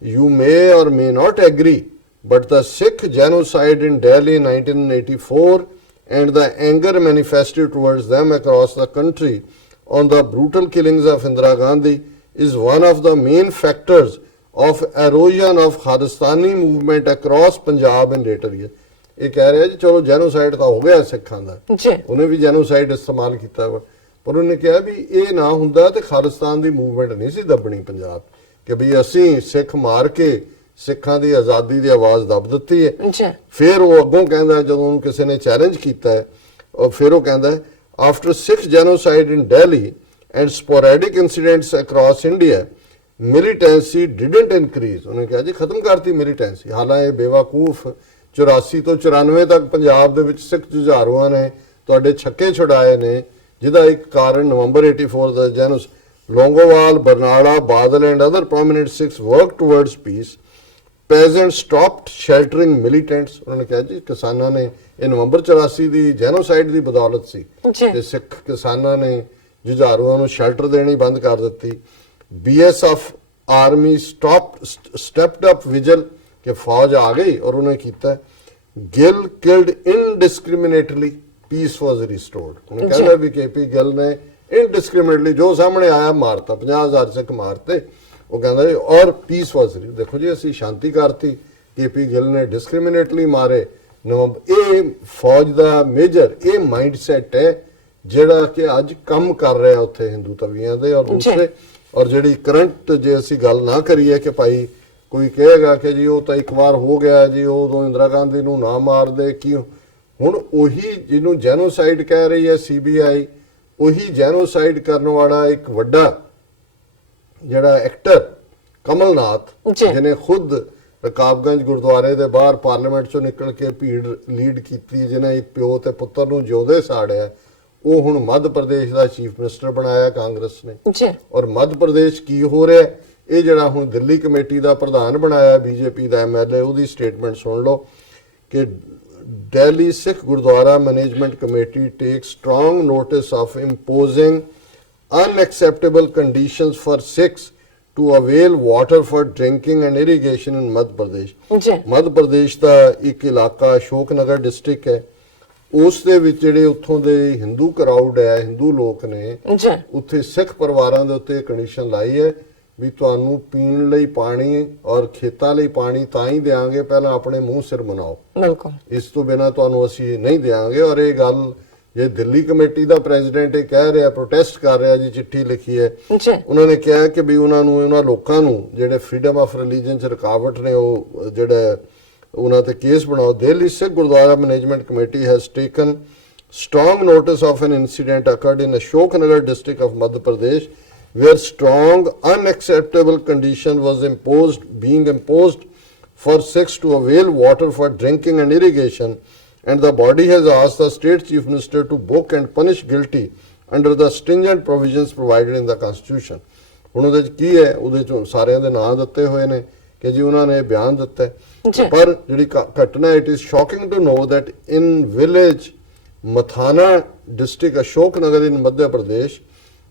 you may or may not agree but the Sikh genocide in Delhi 1984 and the anger manifested towards them across the country on the brutal killings of Indira Gandhi is one of the main factors of erosion of Khalistani movement across Punjab and later years। ਇਹ ਕਹਿ ਰਿਹਾ ਜੀ ਚਲੋ genocide ਤਾਂ ਹੋ ਗਿਆ ਸਿੱਖਾਂ ਦਾ, ਉਹਨੇ ਵੀ ਜੈਨੋਸਾਈਡ ਇਸਤੇਮਾਲ ਕੀਤਾ ਵਾ, ਪਰ ਉਹਨੇ ਕਿਹਾ ਵੀ ਇਹ ਨਾ ਹੁੰਦਾ ਤੇ ਖਾਲਿਸਤਾਨ ਦੀ ਮੂਵਮੈਂਟ ਨਹੀਂ ਸੀ ਦੱਬਣੀ ਪੰਜਾਬ, ਕਿ ਵੀ ਅਸੀਂ ਸਿੱਖ ਮਾਰ ਕੇ ਸਿੱਖਾਂ ਦੀ ਆਜ਼ਾਦੀ ਦੀ ਆਵਾਜ਼ ਦੱਬ ਦਿੱਤੀ ਹੈ। ਫਿਰ ਉਹ ਅੱਗੋਂ ਕਹਿੰਦਾ ਜਦੋਂ ਉਹਨੂੰ ਕਿਸੇ ਨੇ ਚੈਲੰਜ ਕੀਤਾ ਹੈ, ਫਿਰ ਉਹ ਕਹਿੰਦਾ after Sikh genocide in Delhi and sporadic incidents across India militancy didn't increase. ਉਹਨੇ ਕਿਹਾ ਜੀ ਖਤਮ ਕਰਤੀ ਮਿਲੀਟੈਂਸੀ। ਹਾਲਾਂਕਿ ਇਹ ਬੇਵਕੂਫ 84 ਤੋਂ 94 ਤੱਕ ਪੰਜਾਬ ਦੇ ਵਿੱਚ ਸਿੱਖ ਜੁਝਾਰੂਆਂ ਨੇ ਤੁਹਾਡੇ ਛੱਕੇ ਛੁਡਾਏ ਨੇ, ਜਿਹਦਾ ਇੱਕ ਕਾਰਨ ਨਵੰਬਰ 84 ਦਾ ਜੈਨੋਸ Longowal, Barnala, Badal and other prominent Sikhs work towards peace. Peasants stopped sheltering militants। उन्होंने कहा जी किसानों ने ये नवंबर 84 ਦੀ ਜੈਨੋਸਾਈਡ ਦੀ ਬਦੌਲਤ ਸੀ ਕਿ ਸਿੱਖ ਕਿਸਾਨਾਂ ਨੇ ਜੁਝਾਰੂਆਂ ਨੂੰ ਸ਼ੈਲਟਰ ਦੇਣੀ ਬੰਦ ਕਰ ਦਿੱਤੀ। BSF ਆਰਮੀ ਸਟੈਪਡ ਅਪ ਵਿਜਲ ਕਿ ਫੌਜ ਆ ਗਈ ਔਰ ਉਹਨੇ ਕੀਤਾ। Gill killed indiscriminately, peace was restored। ਉਹਨੇ ਕਹਿੰਦਾ ਵੀ KP ਗਿੱਲ ਨੇ indiscriminately ਜੋ ਸਾਹਮਣੇ ਆਇਆ ਮਾਰਤਾ, 50,000 ਸਿੱਖ ਮਾਰਤੇ। ਉਹ ਕਹਿੰਦਾ ਔਰ ਪੀਸ ਵਾਸ ਰਹੀ। ਦੇਖੋ ਜੀ ਅਸੀਂ ਸ਼ਾਂਤੀ ਕਰਤੀ, KP ਗਿੱਲ ਨੇ ਡਿਸਕ੍ਰਿਮੀਨੇਟਲੀ ਮਾਰੇ। ਇਹ ਫੌਜ ਦਾ ਮੇਜਰ ਇਹ ਮਾਈਂਡ ਸੈਟ ਹੈ ਜਿਹੜਾ ਕਿ ਅੱਜ ਕੰਮ ਕਰ ਰਿਹਾ ਉੱਥੇ ਹਿੰਦੂ ਤਵੀਆਂ ਦੇ। ਔਰ ਦੂਸਰੇ ਔਰ ਜਿਹੜੀ ਕਰੰਟ ਜੇ ਅਸੀਂ ਗੱਲ ਨਾ ਕਰੀਏ ਕਿ ਭਾਈ ਕੋਈ ਕਹੇਗਾ ਕਿ ਜੀ ਉਹ ਤਾਂ ਇੱਕ ਵਾਰ ਹੋ ਗਿਆ ਜੀ, ਉਦੋਂ ਇੰਦਰਾ ਗਾਂਧੀ ਨੂੰ ਨਾ ਮਾਰਦੇ ਕੀ, ਹੁਣ ਉਹੀ ਜਿਹਨੂੰ ਜੈਨੋਸਾਈਡ ਕਹਿ ਰਹੀ ਹੈ CBI, ਉਹੀ ਜੈਨੋਸਾਈਡ ਕਰਨ ਵਾਲਾ ਇੱਕ ਵੱਡਾ ਜਿਹੜਾ ਐਕਟਰ ਕਮਲਨਾਥ, ਜਿਹਨੇ ਖੁਦ ਰਕਾਬਗੰਜ ਗੁਰਦੁਆਰੇ ਦੇ ਬਾਹਰ ਪਾਰਲੀਮੈਂਟ ਚੋਂ ਨਿਕਲ ਕੇ ਭੀੜ ਲੀਡ ਕੀਤੀ, ਜਿਹਨੇ ਇੱਕ ਪਿਓ ਤੇ ਪੁੱਤਰ ਨੂੰ ਜਿਉਂਦੇ ਸਾੜਿਆ, ਉਹ ਹੁਣ ਮੱਧ ਪ੍ਰਦੇਸ਼ ਦਾ ਚੀਫ ਮਿਨਿਸਟਰ ਬਣਾਇਆ ਕਾਂਗਰਸ ਨੇ। ਔਰ ਮੱਧ ਪ੍ਰਦੇਸ਼ ਕੀ ਹੋ ਰਿਹਾ, ਇਹ ਜਿਹੜਾ ਹੁਣ ਦਿੱਲੀ ਕਮੇਟੀ ਦਾ ਪ੍ਰਧਾਨ ਬਣਾਇਆ BJP ਦਾ MLA, ਉਹਦੀ ਸਟੇਟਮੈਂਟ ਸੁਣ ਲਓ ਕਿ Delhi Sikh Gurdwara Management Committee takes strong notice of imposing unacceptable conditions for Sikhs to avail water for drinking and irrigation in Madhya Pradesh। Madhya Pradesh ਦਾ ਇੱਕ ਇਲਾਕਾ ਅਸ਼ੋਕ ਨਗਰ ਡਿਸਟ੍ਰਿਕਟ ਹੈ, ਉਸ ਦੇ ਵਿੱਚ ਜਿਹੜੇ ਉੱਥੋਂ ਦੇ ਹਿੰਦੂ ਕਰਾਊਡ ਹੈ, ਹਿੰਦੂ ਲੋਕ ਨੇ, ਉੱਥੇ ਸਿੱਖ ਪਰਿਵਾਰਾਂ ਦੇ ਉੱਤੇ ਕੰਡੀਸ਼ਨ ਲਾਈ ਹੈ ਵੀ ਤੁਹਾਨੂੰ ਪੀਣ ਲਈ ਪਾਣੀ ਔਰ ਖੇਤਾਂ ਲਈ ਪਾਣੀ ਤਾਂ ਹੀ ਦੇਾਂਗੇ, ਪਹਿਲਾਂ ਆਪਣੇ ਮੂੰਹ ਸਿਰ ਮਨਾਓ, ਬਿਲਕੁਲ ਇਸ ਤੋਂ ਬਿਨਾਂ ਤੁਹਾਨੂੰ ਅਸੀਂ ਨਹੀਂ ਦੇਾਂਗੇ। ਔਰ ਇਹ ਗੱਲ ਜੇ ਦਿੱਲੀ ਕਮੇਟੀ ਦਾ ਪ੍ਰੈਜ਼ੀਡੈਂਟ ਇਹ ਕਹਿ ਰਿਹਾ, ਪ੍ਰੋਟੈਸਟ ਕਰ ਰਿਹਾ ਜੀ, ਚਿੱਠੀ ਲਿਖੀ ਹੈ, ਉਹਨਾਂ ਨੇ ਕਿਹਾ ਕਿ ਵੀ ਉਹਨਾਂ ਲੋਕਾਂ ਨੂੰ ਜਿਹੜੇ ਫਰੀडम ਆਫ ਰਿਲੀਜਨ 'ਚ ਰੁਕਾਵਟ ਨੇ ਉਹ ਜਿਹੜਾ ਉਹਨਾਂ ਤੇ ਕੇਸ ਬਣਾਓ। Delhi Sikh Gurdwara management committee has taken strong notice of an incident occurred in Ashoknagar district of Madhya Pradesh, where strong unacceptable condition was being imposed for Sikhs to avail water for drinking and irrigation, and the body has asked the state chief minister to book and punish guilty under the stringent provisions provided in the constitution. ਹੁਣ ਉਹਦੇ ਚ ਕੀ ਹੈ, ਉਹਦੇ ਚੋਂ ਸਾਰਿਆਂ ਦੇ ਨਾਂ ਦਿੱਤੇ ਹੋਏ ਨੇ ਕਿ ਜੀ ਉਹਨਾਂ ਨੇ ਬਿਆਨ ਦਿੱਤਾ ਹੈ। ਪਰ ਜਿਹੜੀ ਘਟਨਾ, it is shocking to know that in village Mathana district Ashoknagar in Madhya Pradesh,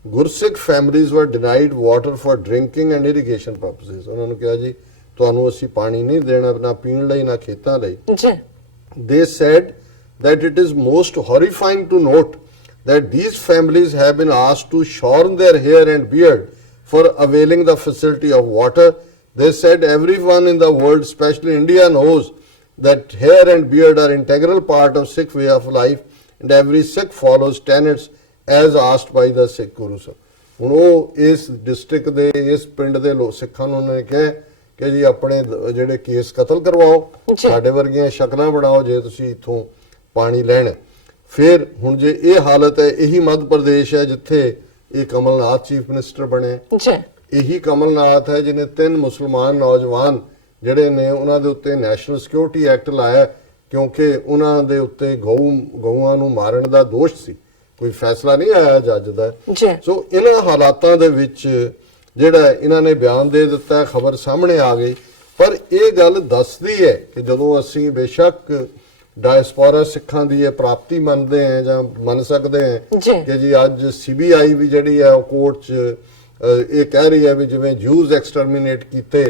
Gursikh families were denied water for drinking and irrigation purposes. ਉਹਨਾਂ ਨੂੰ ਕਿਹਾ ਜੀ ਤੁਹਾਨੂੰ ਅਸੀਂ ਪਾਣੀ ਨਹੀਂ ਦੇਣਾ, ਨਾ ਪੀਣ ਲਈ ਨਾ ਖੇਤਾਂ ਲਈ। They said that it is most horrifying to note that these families have been asked to shorn their hair and beard for availing the facility of water. They said everyone in the world, especially India, knows that hair and beard are integral part of Sikh way of life, and every Sikh follows tenets as asked by the Sikh Guru Sahib. ਹੁਣ ਉਹ ਇਸ district ਦੇ ਇਸ ਪਿੰਡ ਦੇ ਲੋਕ ਸਿੱਖਾਂ ਨੂੰ ਉਹਨੇ ਕਿਹਾ ਕਿ ਜੀ ਆਪਣੇ ਜਿਹੜੇ ਕੇਸ ਕਤਲ ਕਰਵਾਓ, ਸਾਡੇ ਵਰਗੀਆਂ ਸ਼ਕਲਾਂ ਬਣਾਓ ਜੇ ਤੁਸੀਂ ਇੱਥੋਂ ਪਾਣੀ ਲੈਣਾ। ਫਿਰ ਹੁਣ ਜੇ ਇਹ ਹਾਲਤ ਹੈ, ਇਹੀ ਮੱਧ ਪ੍ਰਦੇਸ਼ ਹੈ ਜਿੱਥੇ ਇਹ ਕਮਲਨਾਥ ਚੀਫ ਮਿਨਿਸਟਰ ਬਣੇ। ਇਹੀ ਕਮਲਨਾਥ ਹੈ ਜਿਹਨੇ 3 ਮੁਸਲਮਾਨ ਨੌਜਵਾਨ ਜਿਹੜੇ ਨੇ ਉਹਨਾਂ ਦੇ ਉੱਤੇ ਨੈਸ਼ਨਲ ਸਿਕਿਉਰਿਟੀ ਐਕਟ ਲਾਇਆ ਕਿਉਂਕਿ ਉਹਨਾਂ ਦੇ ਉੱਤੇ ਗਊਆਂ ਨੂੰ ਮਾਰਨ ਦਾ ਦੋਸ਼ ਸੀ। ਕੋਈ ਫੈਸਲਾ ਨਹੀਂ ਆਇਆ ਜੱਜ ਦਾ। ਸੋ ਇਹਨਾਂ ਹਾਲਾਤਾਂ ਦੇ ਵਿੱਚ ਜਿਹੜਾ ਇਹਨਾਂ ਨੇ ਬਿਆਨ ਦੇ ਦਿੱਤਾ, ਖਬਰ ਸਾਹਮਣੇ ਆ ਗਈ। ਪਰ ਇਹ ਗੱਲ ਦੱਸਦੀ ਹੈ ਕਿ ਜਦੋਂ ਅਸੀਂ ਬੇਸ਼ੱਕ ਡਾਇਸਪੋਰਾ ਸਿੱਖਾਂ ਦੀ ਇਹ ਪ੍ਰਾਪਤੀ ਮੰਨਦੇ ਹਾਂ ਜਾਂ ਮੰਨ ਸਕਦੇ ਹਾਂ ਕਿ ਜੀ ਅੱਜ CBI ਵੀ ਜਿਹੜੀ ਹੈ ਉਹ ਕੋਰਟ 'ਚ ਇਹ ਕਹਿ ਰਹੀ ਹੈ ਵੀ ਜਿਵੇਂ ਜੂਜ਼ ਐਕਸਟਰਮੀਨੇਟ ਕੀਤੇ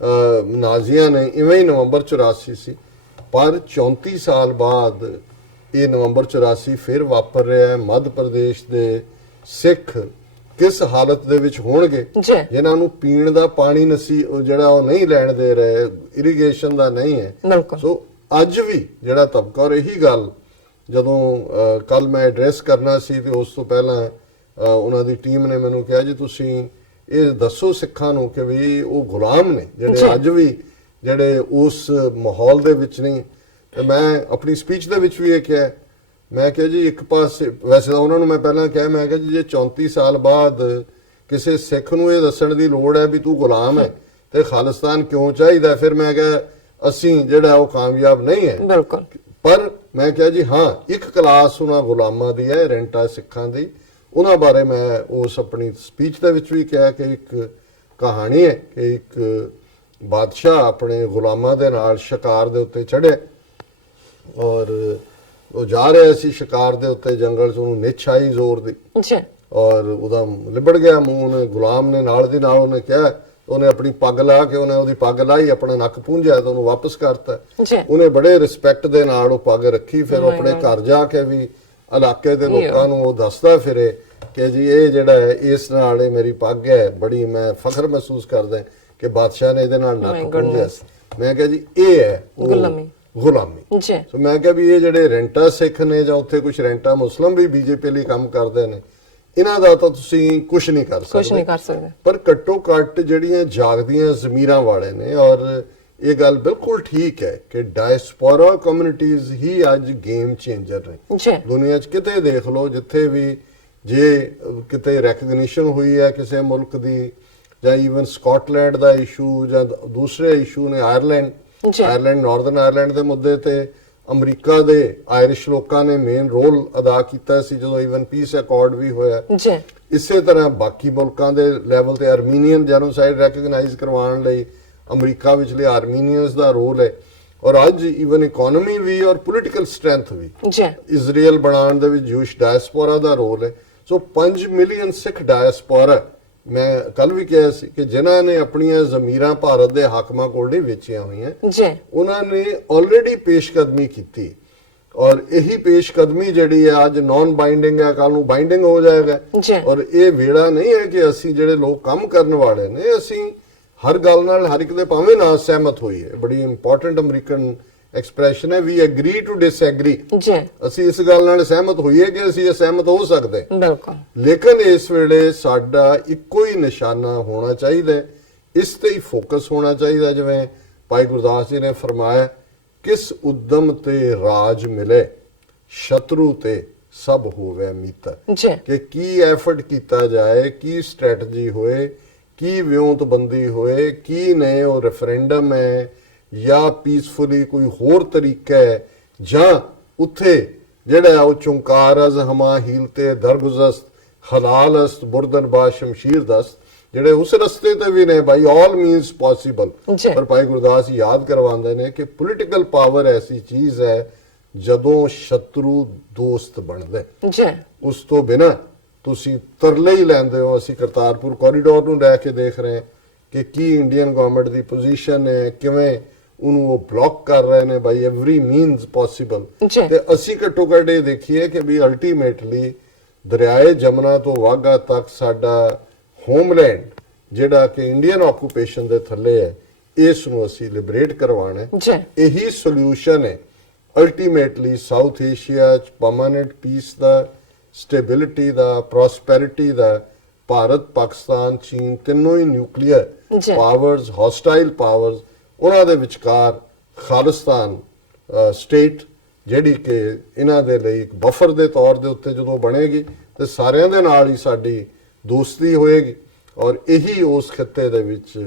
ਨਾਜ਼ੀਆਂ ਨੇ, ਇਵੇਂ ਹੀ ਨਵੰਬਰ 84 ਸੀ। ਪਰ 34 ਸਾਲ ਬਾਅਦ ਇਹ ਨਵੰਬਰ 84 ਫਿਰ ਵਾਪਰ ਰਿਹਾ ਹੈ। ਮੱਧ ਪ੍ਰਦੇਸ਼ ਦੇ ਸਿੱਖ ਕਿਸ ਹਾਲਤ ਦੇ ਵਿੱਚ ਹੋਣਗੇ ਜਿਨ੍ਹਾਂ ਨੂੰ ਪੀਣ ਦਾ ਪਾਣੀ ਜਿਹੜਾ ਉਹ ਨਹੀਂ ਲੈਣ ਦੇ ਰਹੇ, ਇਰੀਗੇਸ਼ਨ ਦਾ ਨਹੀਂ ਹੈ। ਸੋ ਅੱਜ ਵੀ ਜਿਹੜਾ ਤਬਕਾ, ਔਰ ਇਹੀ ਗੱਲ ਜਦੋਂ ਕੱਲ ਮੈਂ ਐਡਰੈਸ ਕਰਨਾ ਸੀ ਤੇ ਉਸ ਤੋਂ ਪਹਿਲਾਂ ਉਹਨਾਂ ਦੀ ਟੀਮ ਨੇ ਮੈਨੂੰ ਕਿਹਾ ਜੀ ਤੁਸੀਂ ਇਹ ਦੱਸੋ ਸਿੱਖਾਂ ਨੂੰ ਕਿ ਵੀ ਉਹ ਗੁਲਾਮ ਨੇ ਜਿਹੜੇ ਅੱਜ ਵੀ ਜਿਹੜੇ ਉਸ ਮਾਹੌਲ ਦੇ ਵਿੱਚ ਨਹੀਂ। ਤੇ ਮੈਂ ਆਪਣੀ ਸਪੀਚ ਦੇ ਵਿੱਚ ਵੀ ਇਹ ਕਿਹਾ, ਮੈਂ ਕਿਹਾ ਜੀ ਇੱਕ ਪਾਸੇ ਵੈਸੇ ਤਾਂ ਉਹਨਾਂ ਨੂੰ ਮੈਂ ਪਹਿਲਾਂ ਕਿਹਾ, ਮੈਂ ਕਿਹਾ ਜੀ ਜੇ 34 ਸਾਲ ਬਾਅਦ ਕਿਸੇ ਸਿੱਖ ਨੂੰ ਇਹ ਦੱਸਣ ਦੀ ਲੋੜ ਹੈ ਵੀ ਤੂੰ ਗੁਲਾਮ ਹੈ ਤੇ ਖਾਲਿਸਤਾਨ ਕਿਉਂ ਚਾਹੀਦਾ, ਫਿਰ ਮੈਂ ਕਿਹਾ ਅਸੀਂ ਜਿਹੜਾ ਉਹ ਕਾਮਯਾਬ ਨਹੀਂ ਹੈ। ਬਿਲਕੁਲ। ਪਰ ਮੈਂ ਕਿਹਾ ਜੀ ਹਾਂ, ਇੱਕ ਕਲਾਸ ਉਹਨਾਂ ਗੁਲਾਮਾਂ ਦੀ ਹੈ, ਰੈਂਟਾ ਸਿੱਖਾਂ ਦੀ। ਉਹਨਾਂ ਬਾਰੇ ਮੈਂ ਉਸ ਆਪਣੀ ਸਪੀਚ ਦੇ ਵਿੱਚ ਵੀ ਕਿਹਾ ਕਿ ਇੱਕ ਕਹਾਣੀ ਹੈ ਕਿ ਇੱਕ ਬਾਦਸ਼ਾਹ ਆਪਣੇ ਗੁਲਾਮਾਂ ਦੇ ਨਾਲ ਸ਼ਿਕਾਰ ਦੇ ਉੱਤੇ ਚੜ੍ਹੇ ਔਰ ਉਹ ਜਾ ਰਿਹਾ ਸੀ ਸ਼ਿਕਾਰ ਦੇ ਉੱਤੇ ਜੰਗਲ 'ਚ, ਉਹਨੂੰ ਨਿੱਛ ਆਈ ਜ਼ੋਰ ਦੀ ਔਰ ਉਹਦਾ ਲਿਬੜ ਗਿਆ ਮੂੰਹ। ਉਹਨੇ ਗੁਲਾਮ ਨੇ ਨਾਲ ਦੀ ਨਾਲ ਉਹਨੇ ਕਿਹਾ, ਉਹਨੇ ਆਪਣੀ ਪੱਗ ਲਾ ਕੇ ਉਹਨੇ ਉਹਦੀ ਪੱਗ ਲਾਈ, ਆਪਣਾ ਨੱਕ ਪੂੰਝਿਆ ਤੇ ਉਹਨੂੰ ਵਾਪਸ ਕਰਤਾ। ਉਹਨੇ ਬੜੇ ਰਿਸਪੈਕਟ ਦੇ ਨਾਲ ਉਹ ਪੱਗ ਰੱਖੀ। ਫਿਰ ਉਹ ਆਪਣੇ ਘਰ ਜਾ ਕੇ ਵੀ ਇਲਾਕੇ ਦੇ ਲੋਕਾਂ ਨੂੰ ਉਹ ਦੱਸਦਾ ਫਿਰੇ ਕਿ ਜੀ ਇਹ ਜਿਹੜਾ ਹੈ ਇਸ ਨਾਲ ਇਹ ਮੇਰੀ ਪੱਗ ਹੈ, ਬੜੀ ਮੈਂ ਫਖਰ ਮਹਿਸੂਸ ਕਰਦਾ ਕਿ ਬਾਦਸ਼ਾਹ ਨੇ ਇਹਦੇ ਨਾਲ ਨੱਕ ਪੂੰਝਿਆ ਸੀ। ਮੈਂ ਕਿਹਾ ਜੀ ਇਹ ਹੈ ਗੁਲਾਮੀ। ਸੋ ਮੈਂ ਕਿਹਾ ਵੀ ਇਹ ਜਿਹੜੇ ਰੈਂਟਾ ਸਿੱਖ ਨੇ ਜਾਂ ਉੱਥੇ ਕੁਝ ਰੈਂਟਾ ਮੁਸਲਮ ਵੀ BJP ਲਈ ਕੰਮ ਕਰਦੇ ਨੇ, ਇਹਨਾਂ ਦਾ ਤਾਂ ਤੁਸੀਂ ਕੁਝ ਨਹੀਂ ਕਰ ਸਕਦੇ। ਪਰ ਘੱਟੋ ਘੱਟ ਜਿਹੜੀਆਂ ਜਾਗਦੀਆਂ ਜ਼ਮੀਰਾਂ ਵਾਲੇ ਨੇ, ਔਰ ਇਹ ਗੱਲ ਬਿਲਕੁਲ ਠੀਕ ਹੈ ਕਿ ਡਾਇਸਪੋਰਾ ਕਮਿਊਨਿਟੀਜ਼ ਹੀ ਅੱਜ ਗੇਮ ਚੇਂਜਰ ਨੇ। ਦੁਨੀਆ 'ਚ ਕਿਤੇ ਦੇਖ ਲਓ ਜਿੱਥੇ ਵੀ ਜੇ ਕਿਤੇ ਰੈਕਗਨੀਸ਼ਨ ਹੋਈ ਹੈ ਕਿਸੇ ਮੁਲਕ ਦੀ, ਜਾਂ ਈਵਨ ਸਕਾਟਲੈਂਡ ਦਾ ਇਸ਼ੂ ਜਾਂ ਦੂਸਰੇ ਇਸ਼ੂ ਨੇ, ਆਇਰਲੈਂਡ ਨਾਰਦਰਨ ਆਇਰਲੈਂਡ ਦੇ ਮੁੱਦੇ ਤੇ ਅਮਰੀਕਾ ਦੇ ਆਇਰਿਸ਼ ਲੋਕਾਂ ਨੇ ਮੇਨ ਰੋਲ ਅਦਾ ਕੀਤਾ ਸੀ ਜਦੋਂ ਈਵਨ ਪੀਸ ਅਕੋਰਡ ਵੀ ਹੋਇਆ। ਇਸੇ ਤਰ੍ਹਾਂ ਬਾਕੀ ਮੁਲਕਾਂ ਦੇ ਲੈਵਲ ਤੇ ਆਰਮੀਨੀਅਨ ਜੈਨੋਸਾਈਡ ਰੈਕਗਨਾਈਜ਼ ਕਰਵਾਉਣ ਲਈ ਅਮਰੀਕਾ ਵਿਚਲੇ ਆਰਮੀਨੀਅਨਸ ਦਾ ਰੋਲ ਹੈ। ਔਰ ਅੱਜ ਈਵਨ ਇਕਨੋਮੀ ਵੀ ਔਰ ਪੋਲੀਟੀਕਲ ਸਟਰੈਂਥ ਵੀ ਇਜ਼ਰਾਈਲ ਬਣਾਉਣ ਦੇ ਵਿੱਚ ਜੂਸ਼ ਡਾਇਸਪੋਰਾ ਦਾ ਰੋਲ ਹੈ। ਸੋ 5 ਮਿਲੀਅਨ ਸਿੱਖ ਡਾਇਸਪੋਰਾ, ਮੈਂ ਕੱਲ ਵੀ ਕਿਹਾ ਸੀ ਕਿ ਜਿਨ੍ਹਾਂ ਨੇ ਆਪਣੀਆਂ ਜ਼ਮੀਰਾਂ ਭਾਰਤ ਦੇ ਹਾਕਮਾਂ ਕੋਲ ਨਹੀਂ ਵੇਚੀਆਂ ਹੋਈਆਂ, ਉਹਨਾਂ ਨੇ ਆਲਰੇਡੀ ਪੇਸ਼ਕਦਮੀ ਕੀਤੀ। ਔਰ ਇਹੀ ਪੇਸ਼ਕਦਮੀ ਜਿਹੜੀ ਹੈ ਅੱਜ ਨਾਨ ਬਾਈਂਡਿੰਗ ਹੈ, ਕੱਲ ਨੂੰ ਬਾਈਂਡਿੰਗ ਹੋ ਜਾਏਗਾ। ਔਰ ਇਹ ਵੇੜਾ ਨਹੀਂ ਹੈ ਕਿ ਅਸੀਂ ਜਿਹੜੇ ਲੋਕ ਕੰਮ ਕਰਨ ਵਾਲੇ ਨੇ, ਅਸੀਂ ਹਰ ਗੱਲ ਨਾਲ ਹਰ ਇੱਕ ਦੇ ਭਾਵੇਂ ਨਾ ਸਹਿਮਤ ਹੋਈਏ। ਬੜੀ ਇੰਪੋਰਟੈਂਟ ਅਮਰੀਕਨ ਐਕਸਪ੍ਰੈਸ਼ਨ ਹੈ, ਵੀ ਐਗਰੀ ਟੂ ਡਿਸਐਗਰੀ। ਅਸੀਂ ਇਸ ਗੱਲ ਨਾਲ ਸਹਿਮਤ ਹੋਈਏ ਕਿ ਅਸੀਂ ਅਸਹਿਮਤ ਹੋ ਸਕਦੇ, ਲੇਕਿਨ ਇਸ ਵੇਲੇ ਸਾਡਾ ਇੱਕੋ ਹੀ ਨਿਸ਼ਾਨਾ ਹੋਣਾ ਚਾਹੀਦਾ, ਇਸ ਤੇ ਹੀ ਫੋਕਸ ਹੋਣਾ ਚਾਹੀਦਾ। ਜਿਵੇਂ ਭਾਈ ਗੁਰਦਾਸ ਜੀ ਨੇ ਫਰਮਾਇਆ, ਕਿਸ ਉਦਮ ਤੇ ਰਾਜ ਮਿਲੇ, ਸ਼ਤਰੂ ਤੇ ਸਭ ਹੋਵੇ ਮਿੱਤ। ਜੀ ਕਿ ਕੀ ਐਫਰਟ ਕੀਤਾ ਜਾਏ, ਕੀ ਸਟ੍ਰੈਟਜੀ ਹੋਏ, ਕੀ ਵਿਉਂਤਬੰਦੀ ਹੋਏ, ਕੀ ਨੇ ਉਹ ਰੈਫਰੈਂਡਮ ਹੈ ਜਾਂ ਪੀਸਫੁਲੀ ਕੋਈ ਹੋਰ ਤਰੀਕਾ ਹੈ, ਜਾਂ ਉੱਥੇ ਜਿਹੜਾ ਉਹ ਚੁੰਕਾਰ ਅਜ਼ ਹਮਾ ਹੀਲ ਤੇ ਦਰਗੁਜ਼ਸਤ ਹਲਾਲ ਅਸਤ ਬੁਰਦਨ ਬਾ ਸ਼ਮਸ਼ੀਰ ਦਸਤ, ਜਿਹੜੇ ਉਸ ਰਸਤੇ ਤੇ ਵੀ ਨੇ ਭਾਈ, ਆਲ ਮੀਨਸ ਪੋਸੀਬਲ। ਪਰ ਭਾਈ ਗੁਰਦਾਸ ਯਾਦ ਕਰਵਾਉਂਦੇ ਨੇ ਕਿ ਪੋਲੀਟੀਕਲ ਪਾਵਰ ਐਸੀ ਚੀਜ਼ ਹੈ ਜਦੋਂ ਸ਼ਤਰੂ ਦੋਸਤ ਬਣਦਾ। ਜੀ ਉਸ ਤੋਂ ਬਿਨਾ ਤੁਸੀਂ ਤਰਲੇ ਹੀ ਲੈਂਦੇ ਹੋ। ਅਸੀਂ ਕਰਤਾਰਪੁਰ ਕੋਰੀਡੋਰ ਨੂੰ ਲੈ ਕੇ ਦੇਖ ਰਹੇ ਹਾਂ ਕਿ ਕੀ ਇੰਡੀਅਨ ਗਵਰਨਮੈਂਟ ਦੀ ਪੋਜੀਸ਼ਨ ਹੈ, ਕਿਵੇਂ ਉਹਨੂੰ ਉਹ ਬਲੌਕ ਕਰ ਰਹੇ ਨੇ ਬਾਈ ਐਵਰੀ ਮੀਨਸ ਪੋਸੀਬਲ। ਤੇ ਅਸੀਂ ਘੱਟੋ ਘੱਟ ਇਹ ਦੇਖੀਏ ਕਿ ਵੀ ਅਲਟੀਮੇਟਲੀ ਦਰਿਆਏ ਜਮਨਾ ਤੋਂ ਵਾਘਾ ਤੱਕ ਸਾਡਾ ਹੋਮਲੈਂਡ ਜਿਹੜਾ ਕਿ ਇੰਡੀਅਨ ਆਕੂਪੇਸ਼ਨ ਦੇ ਥੱਲੇ ਹੈ, ਇਸ ਨੂੰ ਅਸੀਂ ਲਿਬਰੇਟ ਕਰਵਾਉਣਾ ਹੈ। ਇਹੀ ਸੋਲੂਸ਼ਨ ਹੈ ਅਲਟੀਮੇਟਲੀ ਸਾਊਥ ਏਸ਼ੀਆ ਚ ਪਰਮਾਨੈਂਟ ਪੀਸ ਦਾ, ਸਟੇਬਿਲਿਟੀ ਦਾ, ਪ੍ਰੋਸਪੈਰਿਟੀ ਦਾ। ਭਾਰਤ, ਪਾਕਿਸਤਾਨ, ਚੀਨ ਤਿੰਨੋਂ ਹੀ ਨਿਊਕਲੀਅਰ ਪਾਵਰਸ, ਹੌਸਟਾਈਲ ਪਾਵਰਸ, ਉਹਨਾਂ ਦੇ ਵਿਚਕਾਰ ਖਾਲਿਸਤਾਨ ਸਟੇਟ ਜਿਹੜੀ ਕਿ ਇਹਨਾਂ ਦੇ ਲਈ ਇੱਕ ਬਫਰ ਦੇ ਤੌਰ ਦੇ ਉੱਤੇ ਜਦੋਂ ਬਣੇਗੀ ਤੇ ਸਾਰਿਆਂ ਦੇ ਨਾਲ ਹੀ ਸਾਡੀ ਦੋਸਤੀ ਹੋਏਗੀ, ਔਰ ਇਹੀ ਉਸ ਖਿੱਤੇ ਦੇ ਵਿੱਚ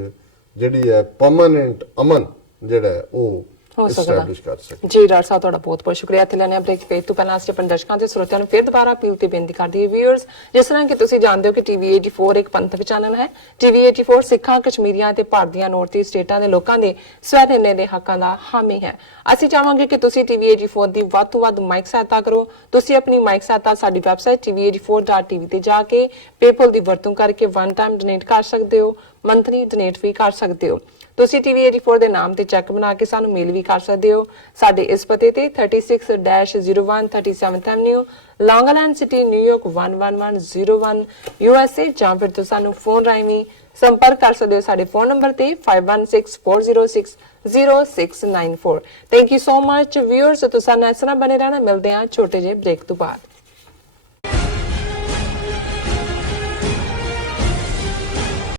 ਜਿਹੜੀ ਹੈ ਪਰਮਾਨੈਂਟ ਅਮਨ ਜਿਹੜਾ ਹੈ ਉਹ ਐਸਟੈਬਲਿਸ਼ ਕਰ ਸਕੇ। ਜੀ ਡਾਕਟਰ ਸਾਹਿਬ, ਤੁਹਾਡਾ ਬਹੁਤ ਬਹੁਤ ਸ਼ੁਕਰੀਆ। ਇੱਥੇ ਲੈਣੇ ਬ੍ਰੇਕ ਪੇਜ ਤੋਂ ਪਹਿਲਾਂ ਅਸੀਂ ਆਪਣੇ ਦਰਸ਼ਕਾਂ ਤੇ ਸਰੋਤਿਆਂ ਨੂੰ ਫਿਰ ਦੁਬਾਰਾ ਅਪੀਲ ਤੇ ਬੇਨਤੀ ਕਰਦੀ ਹਾਂ ਵੀਅਰਸ, ਜਿਸ ਤਰ੍ਹਾਂ ਕਿ ਤੁਸੀਂ ਜਾਣਦੇ ਹੋ ਕਿ ਟੀਵੀ 84 ਇੱਕ ਪੰਥਕ ਚੈਨਲ ਹੈ। ਟੀਵੀ 84 ਸਿੱਖਾਂ, ਕਸ਼ਮੀਰੀਆਂ ਤੇ ਭਾਰਤੀਆਂ ਨੌਰਥ ਈਸਟ ਸਟੇਟਾਂ ਦੇ ਲੋਕਾਂ ਦੇ ਸਵੈ ਨਿਰਣੇ ਦੇ ਹੱਕਾਂ ਦਾ ਹਾਮੀ ਹੈ। ਅਸੀਂ ਚਾਹਾਂਗੇ ਕਿ ਤੁਸੀਂ ਟੀਵੀ 84 ਦੀ ਵੱਧ ਤੋਂ ਵੱਧ ਮਾਈਕ ਸਹਾਇਤਾ ਕਰੋ। ਤੁਸੀਂ ਆਪਣੀ ਮਾਈਕ ਸਹਾਇਤਾ ਸਾਡੀ ਵੈਬਸਾਈਟ tv84.tv ਤੇ ਜਾ ਕੇ ਪੇਪਲ ਦੀ ਵਰਤੋਂ ਕਰਕੇ ਵਨ ਟਾਈਮ ਡੋਨੇਟ ਕਰ ਸਕਦੇ ਹੋ, ਮੰਥਲੀ ਡੋਨੇਟ ਵੀ ਕਰ ਸਕਦੇ ਹੋ। ਤੁਸੀਂ ਟੀਵੀ 84 ਦੇ ਨਾਮ ਤੇ ਚੈੱਕ ਬਣਾ ਕੇ ਸਾਨੂੰ ਮੇਲ ਵੀ ਕਰ ਸਕਦੇ ਹੋ। ਸਾਡੇ ਇਸ ਪਤੇ ਤੇ 36-01 37th ਐਵਨਿਊ, ਲੌਂਗ ਆਈਲੈਂਡ ਸਿਟੀ, ਨਿਊਯਾਰਕ 11101 USA, ਜਾਂ ਫਿਰ ਤੁਸੀਂ ਸਾਨੂੰ ਫੋਨ ਰਾਹੀਂ ਵੀ ਸੰਪਰਕ ਕਰ ਸਕਦੇ ਹੋ ਸਾਡੇ ਫੋਨ ਨੰਬਰ ਤੇ 5164060694। Thank you so much viewers, ਤੁਸੀਂ ਨਾਲ ਇਸ ਤਰ੍ਹਾਂ ਬਣੇ ਰਹਿਣਾ। ਮਿਲਦੇ ਹਾਂ ਛੋਟੇ ਜਿਹੇ ਬ੍ਰੇਕ ਤੋਂ ਬਾਅਦ।